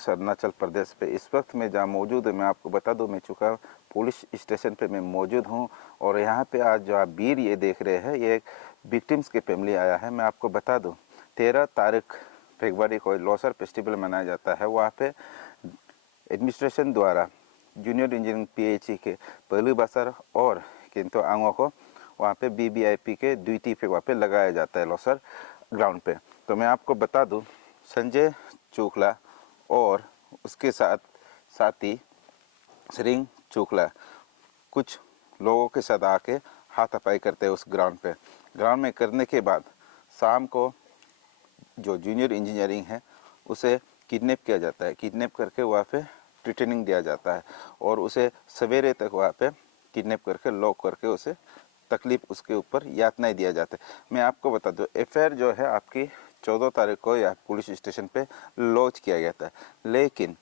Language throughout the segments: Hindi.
प्रदेश अरुणाचल प्रदेश पे इस वक्त मैं जहाँ मौजूद है, मैं आपको बता दूं, मैं चुका पुलिस स्टेशन पे मैं मौजूद हूँ। और यहाँ पे आज जो आप भीड़ ये देख रहे हैं, ये एक विक्टिम्स की फैमिली आया है। मैं आपको बता दूं, 13 तारीख फरवरी को लोसर फेस्टिवल मनाया जाता है। वहाँ पे एडमिनिस्ट्रेशन द्वारा जूनियर इंजीनियरिंग PHE के पहली बसर और किंतु आंगों को वहाँ पे BBIP के ड्यूटी पे वहाँ पे लगाया जाता है लोसर ग्राउंड पे। तो मैं आपको बता दूं, संजय चुकला और उसके साथी सरिंग चुकला कुछ लोगों के साथ आके हाथापाई करते हैं उस ग्राउंड में करने के बाद शाम को जो जूनियर इंजीनियरिंग है उसे किडनैप किया जाता है। किडनैप करके वहाँ पे ट्रेनिंग दिया जाता है और उसे सवेरे तक वहाँ पे किडनैप करके लॉक करके उसे तकलीफ उसके ऊपर यातनाएं दिया जाता है। मैं आपको बता दूं, FIR जो है आपकी 14 तारीख को या पुलिस स्टेशन पे लॉन्च किया गया था, लेकिन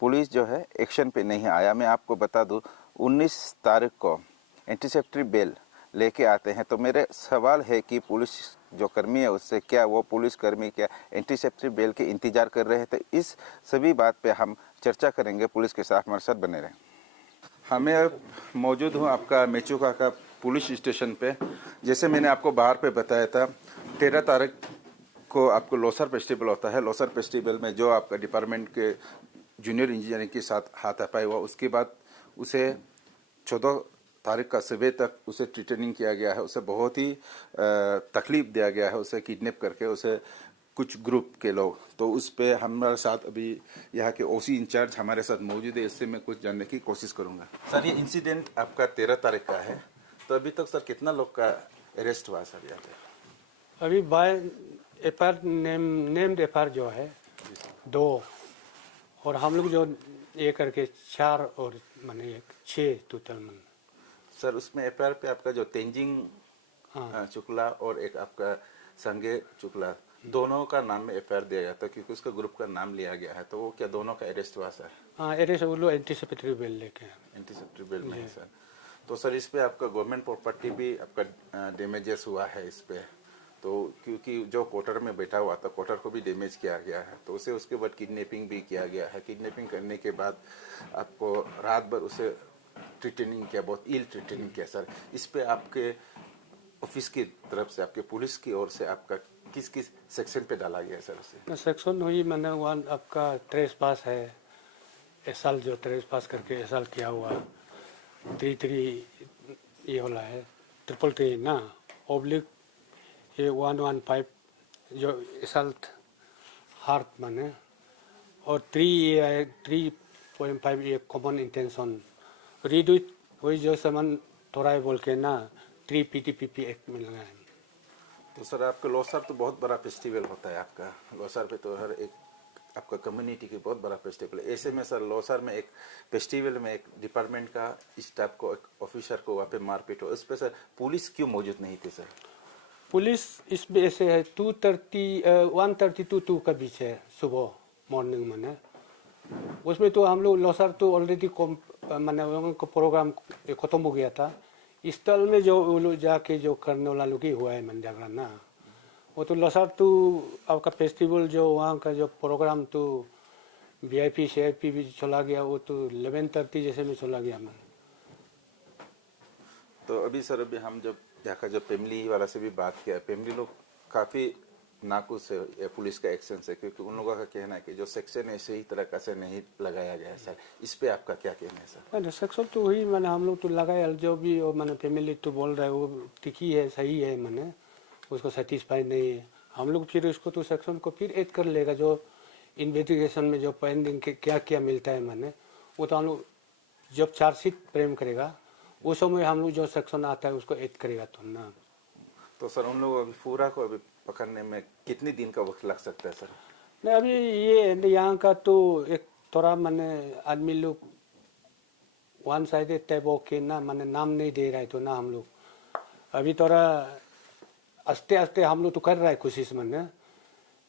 पुलिस जो है एक्शन पे नहीं आया। मैं आपको बता दूं, 19 तारीख को एंटीसेप्टरी बेल लेके आते हैं। तो मेरे सवाल है कि पुलिस जो कर्मी है उससे क्या वो पुलिस कर्मी क्या एंटीसेप्टरी बेल के इंतजार कर रहे हैं? तो इस सभी बात पे हम चर्चा करेंगे। पुलिस के साथ हमारे साथ बने रहें। हमें मौजूद हूँ आपका मेचुका का पुलिस स्टेशन पे। जैसे मैंने आपको बाहर पे बताया था, 13 तारीख को आपको लोसर फेस्टिवल होता है। लोसर फेस्टिवल में जो आपका डिपार्टमेंट के जूनियर इंजीनियरिंग के साथ हाथापाई हुआ, उसके बाद उसे 14 तारीख का सुबह तक उसे ट्रेनिंग किया गया है। उसे बहुत ही तकलीफ दिया गया है, उसे किडनैप करके उसे कुछ ग्रुप के लोग। तो उस पे हमारे साथ अभी यहाँ के OC इंचार्ज हमारे साथ मौजूद है। इससे मैं कुछ जानने की कोशिश करूंगा। सर, ये इंसिडेंट आपका 13 तारीख का है, तो अभी तक सर कितना लोग का अरेस्ट हुआ सर यहाँ पे? अभी बाय FIR नेम्ड FIR जो है 2 और हम लोग जो ये करके 4 और माने 6 टोटल मन। सर उसमें FIR पे आपका जो तेंजिंग चुकला और एक आपका संगे चुकला, दोनों का नाम में FIR दिया गया था क्योंकि उसका ग्रुप का नाम लिया गया है। तो वो क्या दोनों का अरेस्ट हुआ सर? हाँ, अरेस्ट वो लोग एंटीसिपेटरी बेल लेके एंटीसिपेटरी बेल में है सर। तो सर इस पे आपका गवर्नमेंट प्रॉपर्टी भी आपका डैमेजेस हुआ है इस पे। तो क्योंकि जो कोटर में बैठा हुआ था, कोटर को भी डैमेज किया गया है। तो उसे उसके बाद किडनैपिंग भी किया गया है। किडनैपिंग करने के बाद आपको रात भर उसे ट्रीटनिंग किया, बहुत इल ट्रीटनिंग किया सर। इस पे आपके ऑफिस की तरफ से, आपके पुलिस की ओर से आपका किस किस सेक्शन पे डाला गया है सर उसे? सेक्शन हुई मैंने 1 आपका ट्रेस पास है, एसाल जो ट्रेस पास करके एसाल किया हुआ 3 ये वाला है 333 ना ऑब्लिक ये 115 जो एसाल्ट हार्ट माने और 3 ये है 3.5 ये कॉमन इंटेंशन रीडुट वही जो सामान थोड़ा बोल के ना 3 PTPP एक्ट में लगा है। तो सर आपका लोसर तो बहुत बड़ा फेस्टिवल होता है आपका। लोसर पे तो हर एक आपका कम्युनिटी की बहुत बड़ा फेस्टिवल है। ऐसे में सर लोसर में एक फेस्टिवल में एक डिपार्टमेंट का स्टाफ को, एक ऑफिसर को वहाँ पे मारपीट हो, इस पे सर पुलिस क्यों मौजूद नहीं थी सर? पुलिस इसमें ऐसे है 1:32 का बीच है सुबह मॉर्निंग में। उसमें तो हम लोग लोसर तो ऑलरेडी मैंने उनका प्रोग्राम खत्म हो गया था। स्थल में जो वो लोग जाके जो करने वाला लोग ही हुआ है मन जागरण ना, वो तो लोसर तो आपका फेस्टिवल जो वहाँ का जो प्रोग्राम तो VIP CIP भी चला गया, वो तो 11:30 जैसे में चला गया मन। तो अभी सर अभी हम जब यहाँ का जो फैमिली वाला से भी बात किया, फैमिली लोग काफ़ी नाखुश है पुलिस का एक्शन से, क्योंकि उन लोगों का कहना है कि जो सेक्शन है सही तरह का से नहीं लगाया गया है सर। इस पे आपका क्या कहना है सर? सेक्शन तो वही मैंने हम लोग तो लगाया जो भी, और मैंने फैमिली तो बोल रहा है वो ठीक ही है, सही है, मैंने उसको सेटिस्फाई नहीं है। हम लोग फिर उसको तो सेक्शन को फिर ऐड कर लेगा, जो इन्वेस्टिगेशन में जो पेंडिंग के क्या क्या मिलता है मैंने वो तो हम लोग जब चार्जशीट प्रेम करेगा उस समय हम लोग जो सेक्शन आता है उसको ऐड करेगा तो ना। तो सर उन लोग अभी पूरा को अभी पकड़ने में कितने दिन का वक्त लग सकता है सर? नहीं, अभी ये यहाँ का तो एक थोड़ा मैंने आदमी लोग वन साइडेड टाइप ओके ना, मैंने नाम नहीं दे रहा है तो ना हम लोग अभी थोड़ा आस्ते आस्ते हम लोग तो कर रहा है कोशिश, मैंने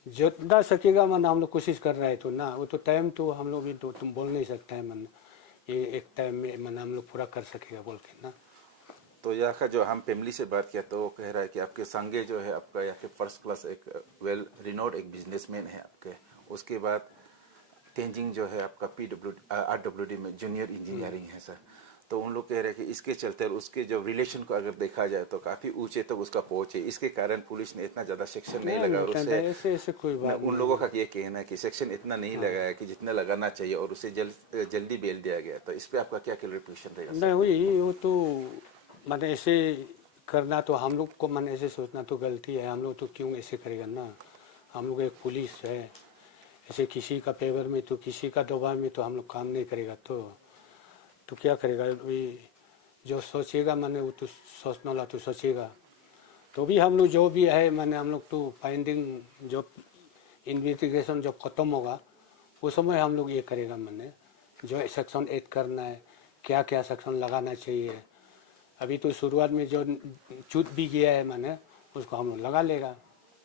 जितना सकेगा मैंने हम लोग कोशिश कर रहा है तो ना। वो तो टाइम तो हम लोग भी तो तुम बोल नहीं सकता है मैंने ये एक टाइम में मैंने हम लोग पूरा कर सकेगा बोल के ना। तो यहाँ का जो हम फैमिली से बात किया तो वो कह रहा है कि आपके संगे जो है आपका यहाँ के फर्स्ट क्लास एक वेल रिनोड एक बिजनेसमैन है आपके। उसके बाद तेंजिंग जो है आपका RWD में जूनियर इंजीनियरिंग है सर। तो उन लोग कह रहे हैं कि इसके चलते और उसके जो रिलेशन को अगर देखा जाए तो काफ़ी ऊंचे तक उसका पहुंच है, इसके कारण पुलिस ने इतना ज़्यादा सेक्शन नहीं लगा। और उससे ऐसे ऐसे कोई बात उन लोगों का ये कहना है कि सेक्शन इतना नहीं लगाया कि जितना लगाना चाहिए और उसे जल्दी बेल दिया गया। तो इस पे आपका क्या क्लैरिफिकेशन रहेगा सर? नहीं हुई वो तो मैंने ऐसे करना तो हम लोग को मैंने ऐसे सोचना तो गलती है। हम लोग तो क्यों ऐसे करेगा ना, हम लोग एक पुलिस है। ऐसे किसी का फेवर में तो किसी का दबाव में तो हम लोग काम नहीं करेगा। तो क्या करेगा, वही जो सोचेगा मैंने वो तो सोचने वाला तो सोचेगा। तो भी हम लोग जो भी है मैंने हम लोग तो फाइंडिंग जब इन्वेस्टिगेशन जब खत्म होगा उस समय हम लोग ये करेगा। मैंने जो सेक्शन 8 करना है, क्या क्या सेक्शन लगाना चाहिए। अभी तो शुरुआत में जो छूट भी गया है मैंने उसको हम लोग लगा लेगा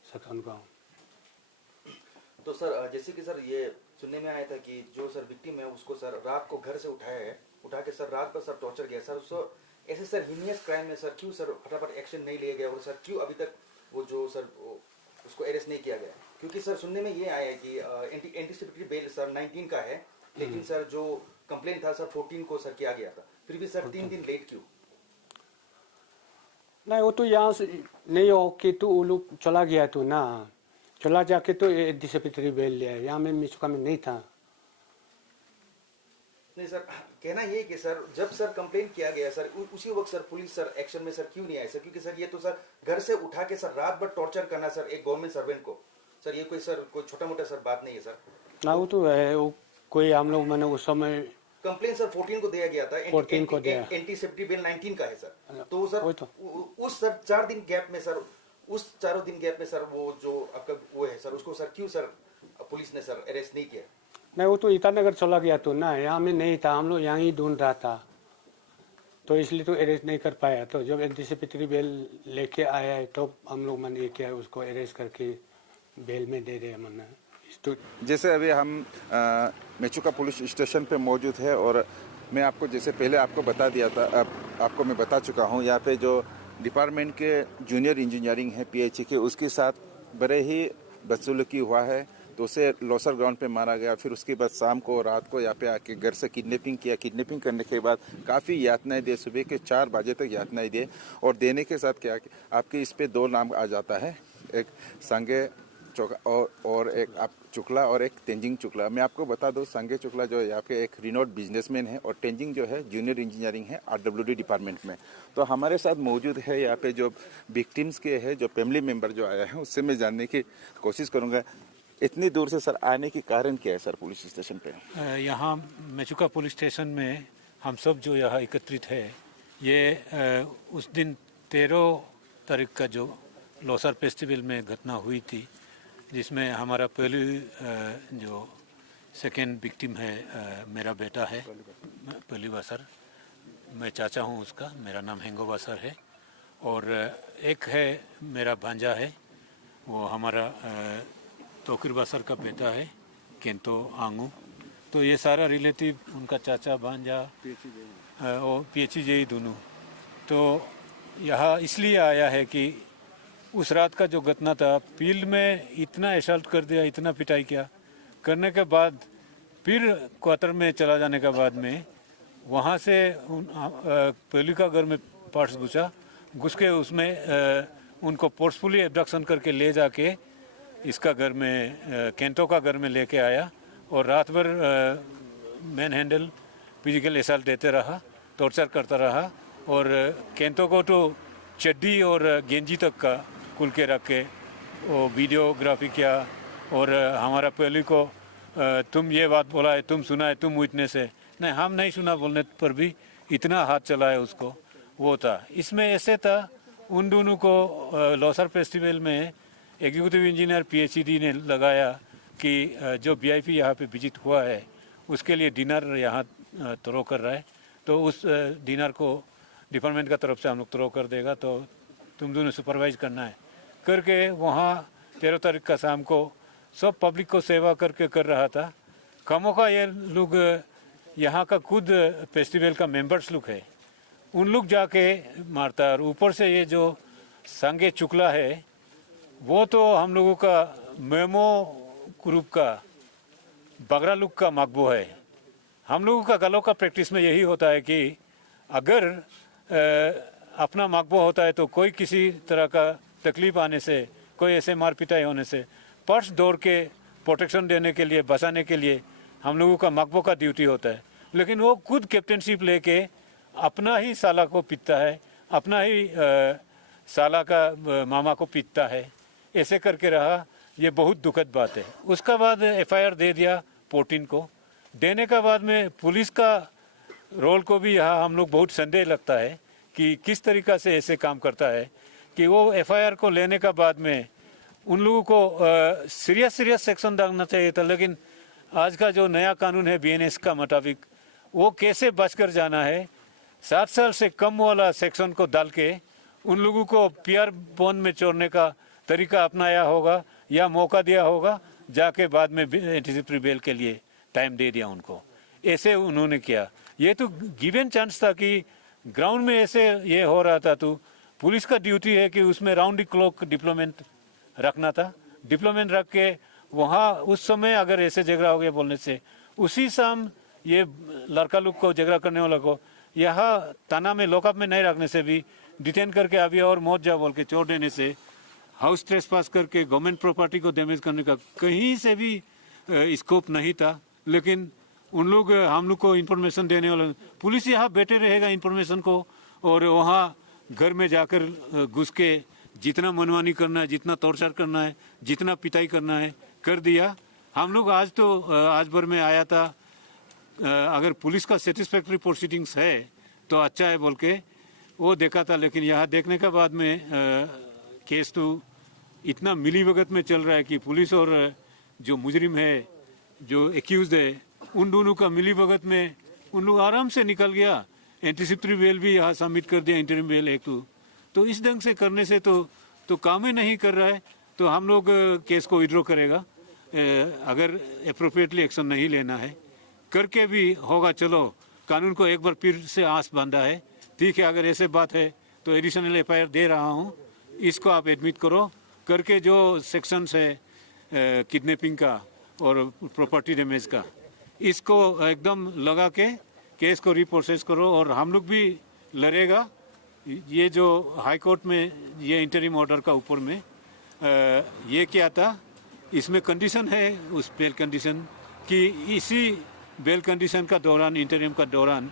सेक्शन को। तो सर जैसे कि सर ये सुनने में आया था कि जो सर विक्टिम है उसको सर रात को घर से उठाया है, उठा के सर रात भर सर टॉर्चर किया सर उसको। ऐसे सर हीनियस क्राइम में सर क्यों सर फटाफट एक्शन नहीं लिया गया और सर क्यों अभी तक वो जो सर उसको अरेस्ट नहीं किया गया? क्योंकि सर सुनने में ये आया है कि एंटीसिपेटरी बेल सर 19 का है, लेकिन सर जो कंप्लेन था सर 14 को सर किया गया था, फिर भी सर 3 दिन लेट क्यों? नहीं वो तो यहाँ से नहीं हो कि तो वो लोग चला गया तो ना, चला जाके तो एंटीसिपेटरी बेल लिया है। यहाँ में मिचुका में नहीं था। नहीं सर, कहना ये कि सर जब सर कंप्लेन किया गया सर उसी वक्त सर पुलिस सर एक्शन में सर क्यों नहीं आए सर? क्योंकि सर ये तो सर घर से उठा के सर रात भर टॉर्चर करना सर एक गवर्नमेंट सर्वेंट को सर, ये कोई छोटा मोटा सर बात नहीं है सर। ना वो तो है वो कोई हम लोग मैंने उस समय कंप्लेन सर 14 को दिया गया था, 14 को दिया। एंटीसेप्टिक बिल 19 का है सर। तो सर तो। उस सर 4 दिन गैप में सर, उस चारों दिन गैप में सर वो जो आपका वो है सर उसको सर क्यों सर पुलिस ने सर अरेस्ट नहीं किया? नहीं वो तो ईटानगर चला गया तो ना, यहाँ में नहीं था। हम लोग यहाँ ही ढूंढ रहा था तो इसलिए तो अरेस्ट नहीं कर पाया। तो जब एंटीसिपेटरी बेल लेके आया है तो हम लोग मैंने ये किया उसको अरेस्ट करके बेल में दे दिया मैंने। तो जैसे अभी हम मेचुका पुलिस स्टेशन पे मौजूद है और मैं आपको जैसे पहले आपको बता दिया था, अब आपको मैं बता चुका हूँ। यहाँ पे जो डिपार्टमेंट के जूनियर इंजीनियरिंग है PHE के, उसके साथ बड़े ही बदसलूकी हुआ है। तो उसे लोसर ग्राउंड पे मारा गया। फिर उसके बाद शाम को रात को यहाँ पे आके घर से किडनैपिंग किया। किडनैपिंग करने के बाद काफ़ी यातनाएं दिए, सुबह के 4 बजे तक यातनाएं दिए। और देने के साथ क्या आपके इस पे 2 नाम आ जाता है, एक संगे चोका और एक आप चुकला और एक तेंजिंग चुकला। मैं आपको बता दूं संगे चुकला जो है यहाँ पे एक रिनोड बिजनेसमैन है और तेंजिंग जो है जूनियर इंजीनियरिंग है RWD डिपार्टमेंट में। तो हमारे साथ मौजूद है यहाँ पे जो विक्टिम्स के है जो फैमिली मेंबर जो आया है उससे मैं जानने की कोशिश करूँगा। इतनी दूर से सर आने के कारण क्या है सर पुलिस स्टेशन पे? यहाँ मेचुका पुलिस स्टेशन में हम सब जो यहाँ एकत्रित है ये उस दिन 13 तारीख का जो लोसर फेस्टिवल में घटना हुई थी, जिसमें हमारा पहली जो सेकेंड विक्टिम है मेरा बेटा है पहली बासर, मैं चाचा हूँ उसका, मेरा नाम हेंगो बासर है। और एक है मेरा भांजा है, वो हमारा तोकिर बासर का बेटा है केंतो आंगू। तो ये सारा रिलेटिव उनका चाचा भांजा और PHE दोनों। तो यहाँ इसलिए आया है कि उस रात का जो घटना था, फील्ड में इतना असल्ट कर दिया, इतना पिटाई किया, करने के बाद फिर क्वार्टर में चला जाने के बाद में वहाँ से पहली का घर में पर्स घुस के उसमें उनको फोर्सफुली एब्डक्शन करके ले जाके इसका घर में केंटो का घर में लेके आया और रात भर मैन हैंडल फिजिकल असल्ट देते रहा, टॉर्चर करता रहा। और केंटो को तो चड्डी और गेंजी तक का खुल के रख के वो वीडियोग्राफी किया। और हमारा पहली को तुम ये बात बोला है, तुम सुना है, तुम विटनेस है। नहीं, हम नहीं सुना बोलने पर भी इतना हाथ चला है उसको, वो था। इसमें ऐसे था उन दोनों को लोसर फेस्टिवल में एग्जीक्यूटिव इंजीनियर PHD ने लगाया कि जो VIP यहाँ पे विजिट हुआ है उसके लिए डिनर यहाँ थ्रो कर रहा है, तो उस डिनर को डिपार्टमेंट का तरफ से हम लोग थ्रो कर देगा, तो तुम दोनों सुपरवाइज करना है करके वहाँ 13 तारीख का शाम को सब पब्लिक को सेवा करके कर रहा था। कामों का ये लोग यहाँ का खुद फेस्टिवल का मेंबर्स लोग है, उन लोग जाके मारता है। और ऊपर से ये जो संगे चुकला है वो तो हम लोगों का मेमो ग्रुप का बगरा लुक का मकबू है। हम लोगों का गलों का प्रैक्टिस में यही होता है कि अगर अपना मकबू होता है तो कोई किसी तरह का तकलीफ आने से, कोई ऐसे मार पिटाई होने से पर्स दौड़ के प्रोटेक्शन देने के लिए, बचाने के लिए हम लोगों का मकबू का ड्यूटी होता है। लेकिन वो खुद कैप्टनशिप लेके अपना ही साला को पीटता है, अपना ही साला का मामा को पीटता है, ऐसे करके रहा। ये बहुत दुखद बात है। उसका बाद एफआईआर दे दिया 14 को। देने का बाद में पुलिस का रोल को भी यहाँ हम लोग बहुत संदेह लगता है कि किस तरीक़ा से ऐसे काम करता है कि वो एफआईआर को लेने का बाद में उन लोगों को सीरियस सेक्शन डालना चाहिए था। लेकिन आज का जो नया कानून है बीएनएस का मुताबिक, वो कैसे बचकर जाना है, 7 साल से कम वाला सेक्शन को डाल के उन लोगों को पीआर बॉन्ड में छोड़ने का तरीका अपनाया होगा या मौका दिया होगा, जाके बाद में एंटीसिपेटरी बेल के लिए टाइम दे दिया उनको। ऐसे उन्होंने किया। ये तो गिवन चांस था कि ग्राउंड में ऐसे ये हो रहा था, तो पुलिस का ड्यूटी है कि उसमें राउंड द क्लॉक डिप्लोमेंट रखना था। डिप्लोमेंट रख के वहाँ उस समय अगर ऐसे झगड़ा हो गया बोलने से, उसी शाम ये लड़का लोग को झगड़ा करने वाला को यहाँ थाना में लॉकअप में नहीं रखने से भी डिटेन करके अभी और मौत जा बोल के छोड़ देने से, हाउस ट्रेसपास करके गवर्नमेंट प्रॉपर्टी को डैमेज करने का कहीं से भी स्कोप नहीं था। लेकिन उन लोग हम लोग को इन्फॉर्मेशन देने वाला पुलिस यहाँ बैठे रहेगा इन्फॉर्मेशन को, और वहाँ घर में जाकर घुस के जितना मनमानी करना है, जितना टॉर्चर करना है, जितना पिटाई करना है कर दिया। हम लोग आज भर में आया था, अगर पुलिस का सेटिस्फैक्ट्री प्रोसीडिंग्स है तो अच्छा है बोल के वो देखा था। लेकिन यहाँ देखने के बाद में केस तो इतना मिलीभगत में चल रहा है कि पुलिस और जो मुजरिम है, जो एक्यूज है, उन दोनों का मिलीभगत में उन लोग आराम से निकल गया। एंटीसिपेटरी बेल भी यहाँ सबमिट कर दिया, इंटरिम बेल एक तो इस ढंग से करने से तो काम ही नहीं कर रहा है। तो हम लोग केस को विड्रॉ करेगा अगर अप्रोप्रिएटली एक्शन नहीं लेना है। करके भी होगा, चलो कानून को एक बार फिर से आंच बांधा है, ठीक है। अगर ऐसे बात है तो एडिशनल एफआईआर दे रहा हूँ, इसको आप एडमिट करो करके जो सेक्शंस है किडनैपिंग का और प्रॉपर्टी डैमेज का, इसको एकदम लगा के केस को रिप्रोसेस करो। और हम लोग भी लड़ेगा। ये जो हाई कोर्ट में ये इंटरिम ऑर्डर का ऊपर में ये क्या था, इसमें कंडीशन है उस बेल कंडीशन कि इसी बेल कंडीशन का दौरान, इंटरिम का दौरान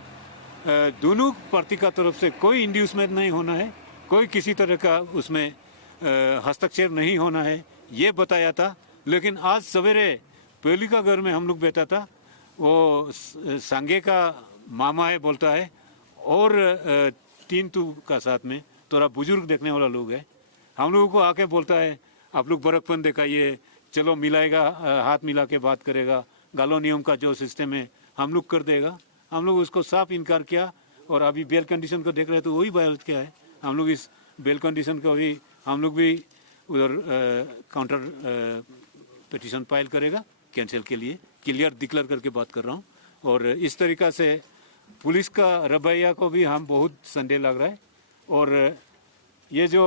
दोनों पार्टी का तरफ से कोई इंड्यूसमेंट नहीं होना है, कोई किसी तरह का उसमें हस्तक्षेप नहीं होना है, ये बताया था। लेकिन आज सवेरे पहली का घर में हम लोग बैठा था, वो सांगे का मामा है बोलता है और 3 का साथ में थोड़ा बुजुर्ग देखने वाला लोग है, हम लोगों को आके बोलता है आप लोग बरकपन दिखाइए, चलो मिलाएगा, हाथ मिला के बात करेगा, गालो नियम का जो सिस्टम है हम लोग कर देगा। हम लोग उसको साफ इनकार किया और अभी बेल कंडीशन को देख रहे हैं तो वही वायलेट किया है। हम लोग इस बेल कंडीशन को भी हम लोग भी उधर काउंटर पिटीशन फाइल करेगा कैंसिल के लिए, क्लियर डिक्लेयर करके बात कर रहा हूँ। और इस तरीक़ा से पुलिस का रवैया को भी हम बहुत संदेह लग रहा है। और ये जो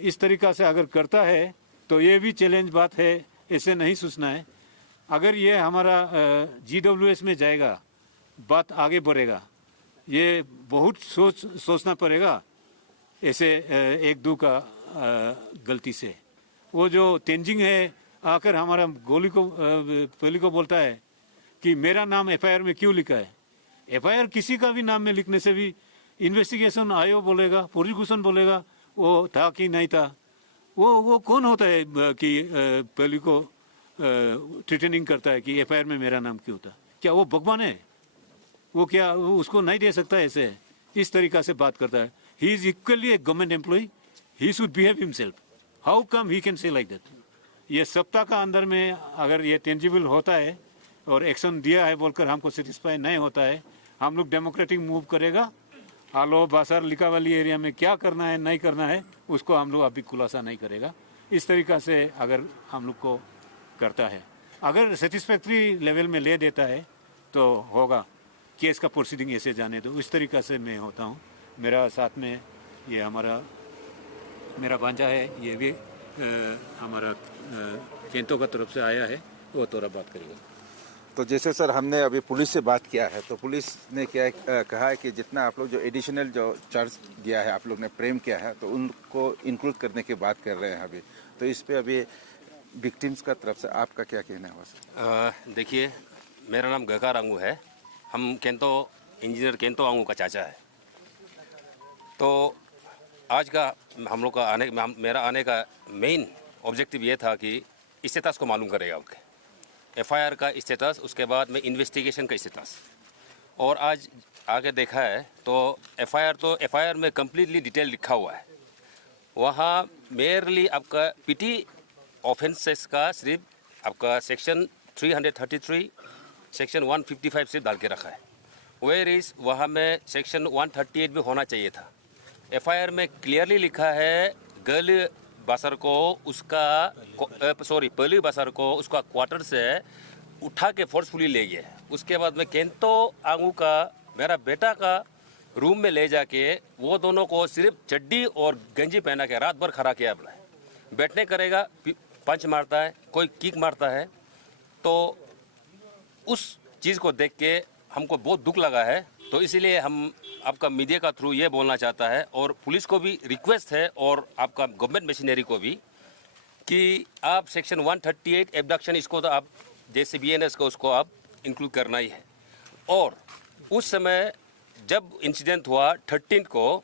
इस तरीक़ा से अगर करता है तो ये भी चैलेंज बात है, ऐसे नहीं सोचना है। अगर ये हमारा GWS में जाएगा, बात आगे बढ़ेगा, ये बहुत सोचना पड़ेगा ऐसे 1-2 का गलती से। वो जो तेंजिंग है आकर हमारा गोली को बोलता है कि मेरा नाम एफआईआर में क्यों लिखा है। एफआईआर किसी का भी नाम में लिखने से भी इन्वेस्टिगेशन आयोग बोलेगा, प्रोसिक्यूशन बोलेगा वो था कि नहीं था। वो कौन होता है कि पहली को थ्रेटनिंग करता है कि एफआईआर में मेरा नाम क्यों था? क्या वो भगवान है? वो क्या उसको नहीं दे सकता? ऐसे इस तरीक़ा से बात करता है। He is equally a government employ, he should behave himself. How come he can say like that? ये सप्ताह का अंदर में अगर ये टेंजिबल होता है और एक्शन दिया है बोलकर हमको सेटिस्फाई नहीं होता है, हम लोग डेमोक्रेटिक मूव करेगा। आलो बासार लिका वाली एरिया में क्या करना है नहीं करना है उसको हम लोग अभी खुलासा नहीं करेगा। इस तरीक़ा से अगर हम लोग को करता है, अगर सेटिस्फैक्ट्री लेवल में ले देता है तो होगा, केस का प्रोसीडिंग ऐसे जाने दो। इस तरीक़ा से मैं होता हूँ। मेरा साथ में ये मेरा भांजा है, ये भी हमारा केंतो का तरफ से आया है, वो थोड़ा बात करेगा। तो जैसे सर हमने अभी पुलिस से बात किया है तो पुलिस ने क्या कहा है कि जितना आप लोग जो एडिशनल जो चार्ज दिया है आप लोग ने प्रेम किया है तो उनको इंक्लूड करने की बात कर रहे हैं अभी, तो इस पे अभी विक्टिम्स का तरफ से आपका क्या कहना है सर? देखिए, मेरा नाम गका रांगू है। हम केंतो इंजीनियर केंतो आंगू का चाचा है। तो आज का हम लोग का मेरा आने का मेन ऑब्जेक्टिव ये था कि स्टेटस को मालूम करेगा उनके एफआईआर का स्टेटस, उसके बाद में इन्वेस्टिगेशन का स्टेटस। और आज आगे देखा है तो एफआईआर में कम्प्लीटली डिटेल लिखा हुआ है। वहाँ मेयरली आपका पीटी ऑफेंसेस का सिर्फ आपका सेक्शन 333 सेक्शन 155 से डाल के रखा है। वेयर इज़ वहाँ में सेक्शन 138 भी होना चाहिए था। एफआईआर में क्लियरली लिखा है गर्ल बसर को पहली बसर को उसका क्वार्टर से उठा के फोर्सफुली ले गए। उसके बाद में केंतो आंगू का मेरा बेटा का रूम में ले जाके वो दोनों को सिर्फ चड्डी और गंजी पहना के रात भर खड़ा किया अपना। बैठने करेगा, पंच मारता है, कोई किक मारता है। तो उस चीज़ को देख के हमको बहुत दुख लगा है। तो इसीलिए हम आपका मीडिया का थ्रू ये बोलना चाहता है और पुलिस को भी रिक्वेस्ट है और आपका गवर्नमेंट मशीनरी को भी कि आप सेक्शन 138 एब्डक्शन इसको तो आप जैसे बीएनएस को उसको आप इंक्लूड करना ही है। और उस समय जब इंसिडेंट हुआ 13 को,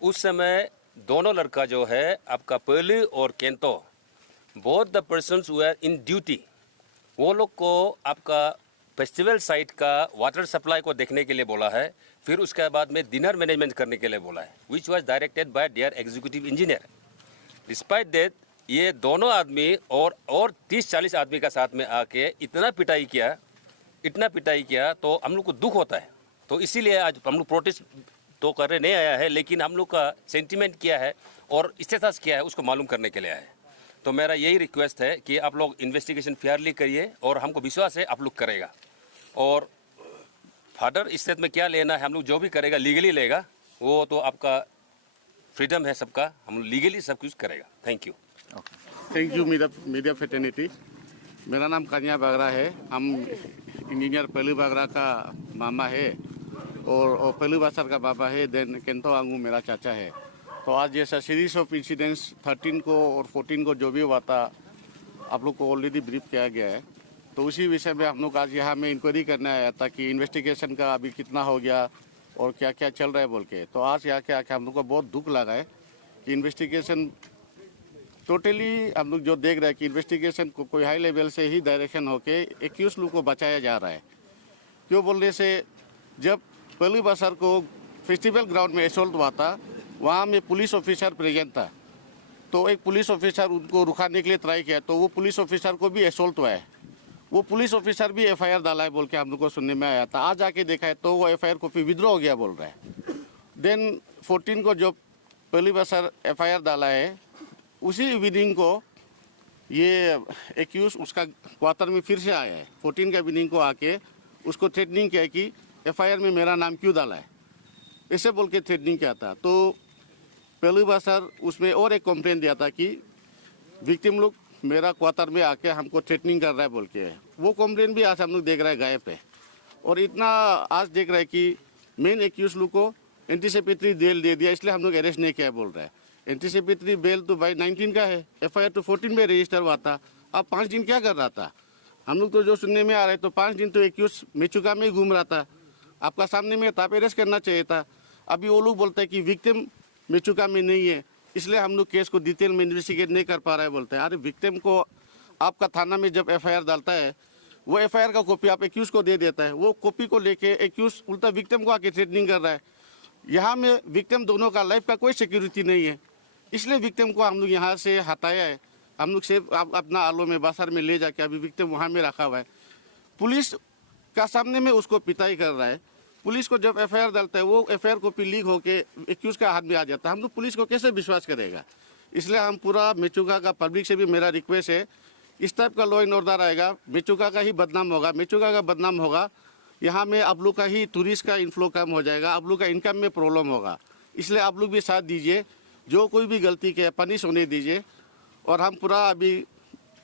उस समय दोनों लड़का जो है आपका पर्ली और केंतो both the persons were in duty. वो लोग को आपका फेस्टिवल साइट का वाटर सप्लाई को देखने के लिए बोला है। फिर उसके बाद में डिनर मैनेजमेंट करने के लिए बोला है, which was directed by there executive engineer. Despite that ये दोनों आदमी और 30-40 आदमी का साथ में आके इतना पिटाई किया तो हम लोग को दुख होता है। तो इसीलिए आज हम लोग प्रोटेस्ट तो करने नहीं आया है, लेकिन हम लोग का सेंटिमेंट किया है और स्टेटस क्या है उसको मालूम करने के लिए आया है। तो मेरा यही रिक्वेस्ट है कि आप लोग इन्वेस्टिगेशन फेयरली करिए और हमको विश्वास है आप लोग करेगा। और फादर स्टेट में क्या लेना है, हम लोग जो भी करेगा लीगली लेगा, वो तो आपका फ्रीडम है सबका, हम लीगली सब कुछ करेगा। Thank you media fraternity. मेरा नाम कन्या बागरा है। हम इंजीनियर पहलू बागरा का मामा है और पहलू बासर का बाबा है। देन केंतो आंगू मेरा चाचा है। तो आज जैसा सीरीज ऑफ इंसिडेंट्स 13 को और 14 को जो भी हुआ था आप लोग को ऑलरेडी ब्रीफ किया गया है। तो उसी विषय में हम लोग आज यहाँ में इंक्वायरी करने आया था कि इन्वेस्टिगेशन का अभी कितना हो गया और क्या क्या चल रहा है बोल के। तो आज यहाँ के आके हम लोग को बहुत दुख लगा है कि इन्वेस्टिगेशन टोटली हम लोग जो देख रहे हैं कि इन्वेस्टिगेशन को कोई हाई लेवल से ही डायरेक्शन होके एक्यूज लोग को बचाया जा रहा है। क्यों बोलने से जब पहली बसर को फेस्टिवल ग्राउंड में असॉल्ट हुआ था, वहाँ में पुलिस ऑफिसर प्रेजेंट था। तो एक पुलिस ऑफिसर उनको रुकाने के लिए ट्राई किया तो वो पुलिस ऑफिसर को भी असॉल्ट हुआ है। वो पुलिस ऑफिसर भी एफआईआर डाला है बोल के हम लोग को सुनने में आया था। आज आके देखा है तो वो एफआईआर कॉपी विड्रॉ हो गया बोल रहा है। देन 14 को जो पहली बसर एफआईआर डाला है उसी इवनिंग को ये एक्यूज उसका क्वार्टर में फिर से आया है। 14 का इवनिंग को आके उसको थ्रेटनिंग किया कि एफआईआर में मेरा नाम क्यों डाला है, ऐसे बोल के थ्रेटनिंग किया था। तो पहली बार सर उसमें और एक कंप्लेंट दिया था कि विक्टिम लोग मेरा क्वार्टर में आके हमको थ्रेटनिंग कर रहा है बोल के। वो कंप्लेंट भी आज हम लोग देख रहे हैं गायब है। और इतना आज देख रहे हैं कि मेन एक्यूज लोग को एंटीसिपेटरी बेल दे दिया, इसलिए हम लोग अरेस्ट नहीं किया बोल रहे हैं। एंटीसिपेटरी बेल तो भाई 19 का है, एफआईआर तो 14 में रजिस्टर हुआ था। अब 5 दिन क्या कर रहा था? हम लोग तो जो सुनने में आ रहा है तो 5 दिन तो एक्यूज मेचुका में घूम रहा था। आपका सामने में था, अरेस्ट करना चाहिए था। अभी वो लोग बोलते हैं कि विक्टिम मेचुका में नहीं है, इसलिए हम लोग केस को डिटेल में इन्वेस्टिगेट नहीं कर पा रहे बोलते हैं। अरे विक्टिम को आपका थाना में जब एफआईआर डालता है वो एफआईआर का कॉपी आप एक्यूज को दे देता है। वो कॉपी को लेके एक्यूज उल्टा विक्टिम को आके थ्रेटनिंग कर रहा है। यहाँ में विक्टिम दोनों का लाइफ का कोई सिक्योरिटी नहीं है, इसलिए विक्टिम को हम लोग यहाँ से हटाया है। हम लोग सिर्फ अपना आलो में बाजार में ले जाके अभी विक्टिम वहाँ में रखा हुआ है। पुलिस का सामने में उसको पिटाई कर रहा है। पुलिस को जब एफआईआर डालता है वो एफआईआर कॉपी लीक होके एक्यूज का हाथ में आ जाता है। हम लोग पुलिस को कैसे विश्वास करेगा? इसलिए हम पूरा मेचुका का पब्लिक से भी मेरा रिक्वेस्ट है, इस टाइप का लॉ एंड ऑर्डर आएगा मेचुका का ही बदनाम होगा। मेचुका का बदनाम होगा, यहाँ में आप लोग का ही टूरिस्ट का इन्फ्लो कम हो जाएगा, आप लोग का इनकम में प्रॉब्लम होगा। इसलिए आप लोग भी साथ दीजिए, जो कोई भी गलती के पनिश होने दीजिए। और हम पूरा अभी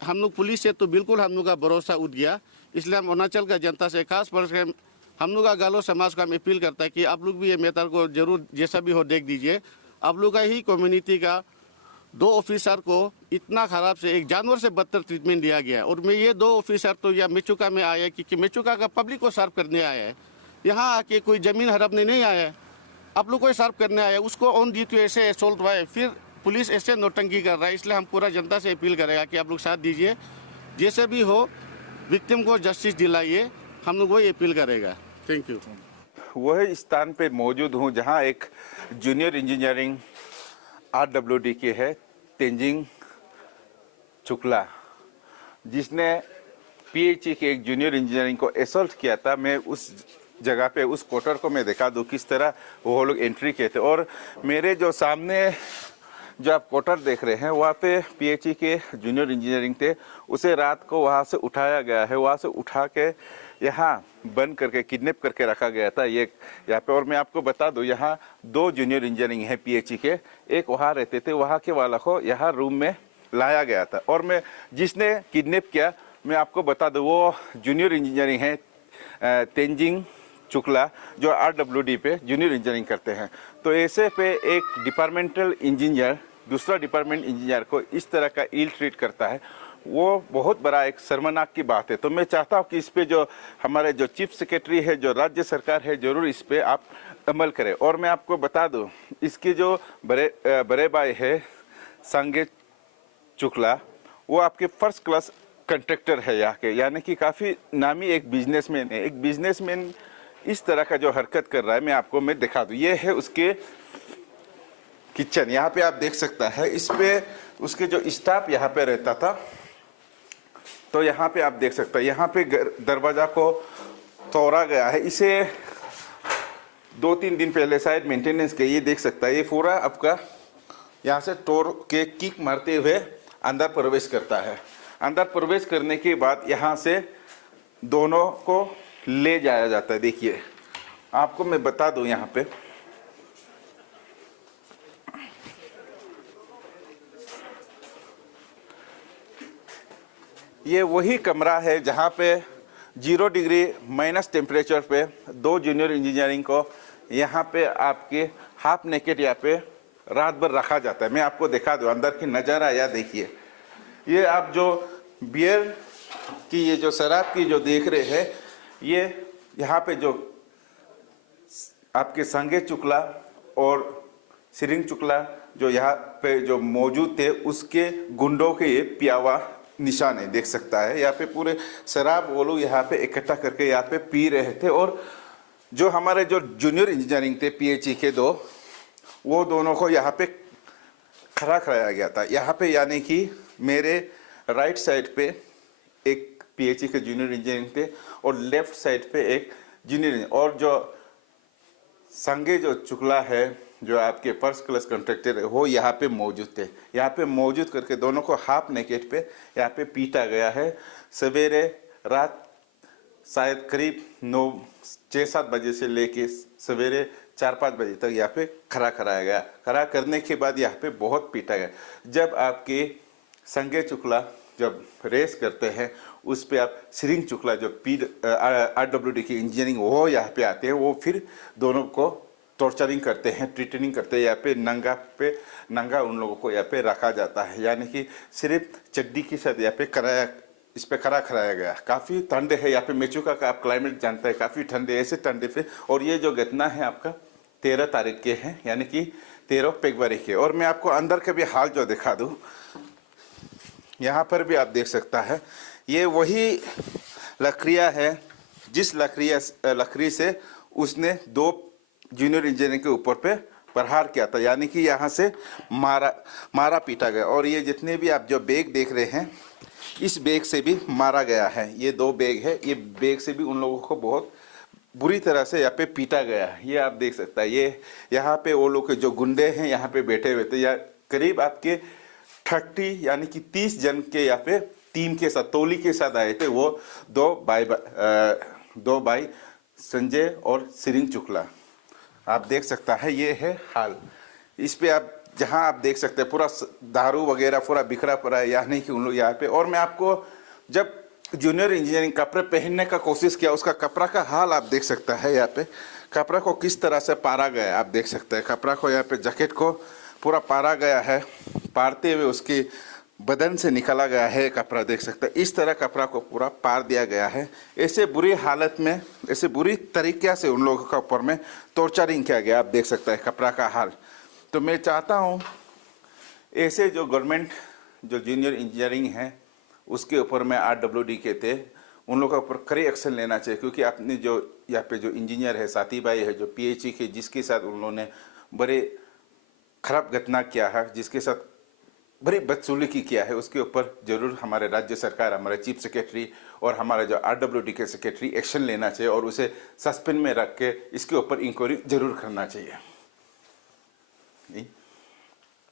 हम लोग पुलिस से तो बिल्कुल हम लोग का भरोसा उठ गया, इसलिए हम अरुणाचल का जनता से खास पर हम लोग का गालो समाज को हम अपील करता है कि आप लोग भी ये मैटर को जरूर जैसा भी हो देख दीजिए। आप लोग का ही कम्युनिटी का 2 ऑफिसर को इतना खराब से एक जानवर से बदतर ट्रीटमेंट दिया गया। और मैं ये 2 ऑफिसर तो या मेचुका में आया क्योंकि मेचुका का पब्लिक को सर्व करने आया है, यहाँ आके कोई ज़मीन हड़पने नहीं आया है, आप लोग को सर्व करने आया है। उसको ऑन ड्यूटी ऐसे असोल्ट हुआ है, फिर पुलिस ऐसे नोटंकी कर रहा है। इसलिए हम पूरा जनता से अपील करेगा कि आप लोग साथ दीजिए, जैसे भी हो विक्टिम को जस्टिस दिलाइए, हम लोग वही अपील करेगा। Thank you. वही स्थान पे मौजूद हूँ जहाँ एक जूनियर इंजीनियरिंग RWD के है तेंजिंग चुकला, जिसने PHE के एक जूनियर इंजीनियरिंग को असॉल्ट किया था। मैं उस जगह पे उस क्वार्टर को मैं दिखा दूँ किस तरह वो लोग एंट्री किए थे। और मेरे जो सामने जो आप क्वार्टर देख रहे हैं वहाँ पे PHE के जूनियर इंजीनियरिंग थे, उसे रात को वहाँ से उठाया गया है, वहाँ से उठा के यहाँ बंद करके किडनैप करके रखा गया था ये यहाँ पे। और मैं आपको बता दूं यहाँ 2 जूनियर इंजीनियरिंग है PHE के, एक वहाँ रहते थे, वहाँ के वाला को यहाँ रूम में लाया गया था। और मैं जिसने किडनैप किया मैं आपको बता दूं वो जूनियर इंजीनियरिंग है तेंजिंग चुकला, जो RWD पे जूनियर इंजीनियरिंग करते हैं। तो ऐसे पे एक डिपार्टमेंटल इंजीनियर दूसरा डिपार्टमेंट इंजीनियर को इस तरह का इल ट्रीट करता है, वो बहुत बड़ा एक शर्मनाक की बात है। तो मैं चाहता हूँ कि इस पे जो हमारे जो चीफ सेक्रेटरी है, जो राज्य सरकार है, जरूर इस पे आप अमल करें। और मैं आपको बता दूँ इसके जो बड़े भाई है संगे चुकला, वो आपके फर्स्ट क्लास कंट्रैक्टर है यहाँ के, यानी कि काफ़ी नामी एक बिजनेसमैन है। एक बिजनेसमैन इस तरह का जो हरकत कर रहा है मैं दिखा दूँ। ये है उसके किचन, यहाँ पे आप देख सकता है। इस पे उसके जो स्टाफ यहाँ पे रहता था, तो यहाँ पे आप देख सकते हैं, यहाँ पे दरवाजा को तोड़ा गया है। इसे 2-3 दिन पहले शायद मेंटेनेंस के, ये देख सकता है, ये पूरा आपका यहाँ से तोड़ के किक मारते हुए अंदर प्रवेश करता है। अंदर प्रवेश करने के बाद यहाँ से दोनों को ले जाया जाता है। देखिए आपको मैं बता दूं, यहाँ पे ये वही कमरा है जहाँ पे 0 डिग्री माइनस टेम्परेचर पे 2 जूनियर इंजीनियरिंग को यहाँ पे आपके हाफ नेकेड यहाँ पे रात भर रखा जाता है। मैं आपको दिखा दूँ अंदर की नज़ारा। या देखिए, ये आप जो बियर की ये जो शराब की जो देख रहे हैं, ये यहाँ पे जो आपके संगे चुकला और सिरिंग चुकला जो यहाँ पे जो मौजूद थे, उसके गुंडों के ये पियावा निशान है, देख सकता है। यहाँ पे पूरे शराब वो लोग यहाँ पे इकट्ठा करके यहाँ पे पी रहे थे। और जो हमारे जो जूनियर इंजीनियरिंग थे PHE के 2, वो दोनों को यहाँ पे खड़ा कराया गया था। यहाँ पे यानी कि मेरे राइट साइड पे एक PHE के जूनियर इंजीनियरिंग थे और लेफ्ट साइड पे एक जूनियर, और जो संगे जो चुकला है जो आपके फर्स्ट क्लास कॉन्ट्रैक्टर है, वो यहाँ पे मौजूद थे। यहाँ पे मौजूद करके दोनों को हाफ नेकेड पे यहाँ पे पीटा गया है। सवेरे रात शायद करीब 6-7 बजे से लेके सवेरे 4-5 बजे तक यहाँ पे खड़ा कराया गया। खड़ा करने के बाद यहाँ पे बहुत पीटा गया। जब आपके संगे चुकला जब रेस करते हैं, उस पे आप सिरिंग चुकला जो RWD की इंजीनियरिंग, वो यहाँ पे आते हैं। वो फिर दोनों को टॉर्चरिंग करते हैं, ट्रीटनिंग करते हैं। यहाँ पे नंगा उन लोगों को यहाँ पे रखा जाता है, यानी कि सिर्फ चड्डी के साथ यहाँ पे इस पे खड़ा कराया गया। काफ़ी ठंडे है यहाँ पे, मेचुका का आप क्लाइमेट जानते हैं, काफ़ी ठंडे, ऐसे ठंडे पे। और ये जो घटना है आपका 13 तारीख के हैं, यानी कि 13 फरवरी के। और मैं आपको अंदर का भी हाल जो दिखा दूँ, यहाँ पर भी आप देख सकता है, ये वही लकड़ियाँ है जिस लकड़ी से उसने 2 जूनियर इंजीनियरिंग के ऊपर पे प्रहार किया था, यानी कि यहाँ से मारा पीटा गया। और ये जितने भी आप जो बैग देख रहे हैं, इस बैग से भी मारा गया है। ये 2 बैग है, ये बैग से भी उन लोगों को बहुत बुरी तरह से यहाँ पे पीटा गया है। ये आप देख सकता है। ये यहाँ पे वो लोग जो गुंडे हैं यहाँ पे बैठे हुए थे, या करीब आपके 30 यानी कि 30 जन के यहाँ पे टीम के साथ, टोली के साथ आए थे। वो 2 भाई संजय और सिरिंग चुकला, आप देख सकता है। ये है हाल। इस पे आप जहाँ आप देख सकते हैं पूरा दारू वगैरह पूरा बिखरा पड़ा है, यानी कि उन लोग यहाँ पे। और मैं आपको जब जूनियर इंजीनियरिंग कपड़े पहनने का कोशिश किया, उसका कपड़ा का हाल आप देख सकता है। यहाँ पे कपड़ा को किस तरह से पारा गया है आप देख सकते हैं। कपड़ा को यहाँ पे जैकेट को पूरा पारा गया है, पारते हुए उसकी बदन से निकाला गया है कपड़ा, देख सकते हैं। इस तरह कपड़ा को पूरा पार दिया गया है। ऐसे बुरी हालत में, ऐसे बुरी तरीके से उन लोगों के ऊपर में टॉर्चरिंग किया गया, आप देख सकते हैं कपड़ा का हाल। तो मैं चाहता हूँ ऐसे जो गवर्नमेंट जो जूनियर इंजीनियरिंग है उसके ऊपर में RWD कहते हैं, उन लोगों के ऊपर कड़ी एक्शन लेना चाहिए। क्योंकि आपने जो यहाँ पे जो इंजीनियर है साथी भाई है, जो PhD के, जिसके साथ उन लोगों ने बड़े खराब घटना किया है, जिसके साथ बड़ी बदसलूकी किया है, उसके ऊपर जरूर हमारे राज्य सरकार, हमारे चीफ सेक्रेटरी और हमारे जो RWD के सेक्रेटरी एक्शन लेना चाहिए और उसे सस्पेंड में रख के इसके ऊपर इंक्वायरी जरूर करना चाहिए।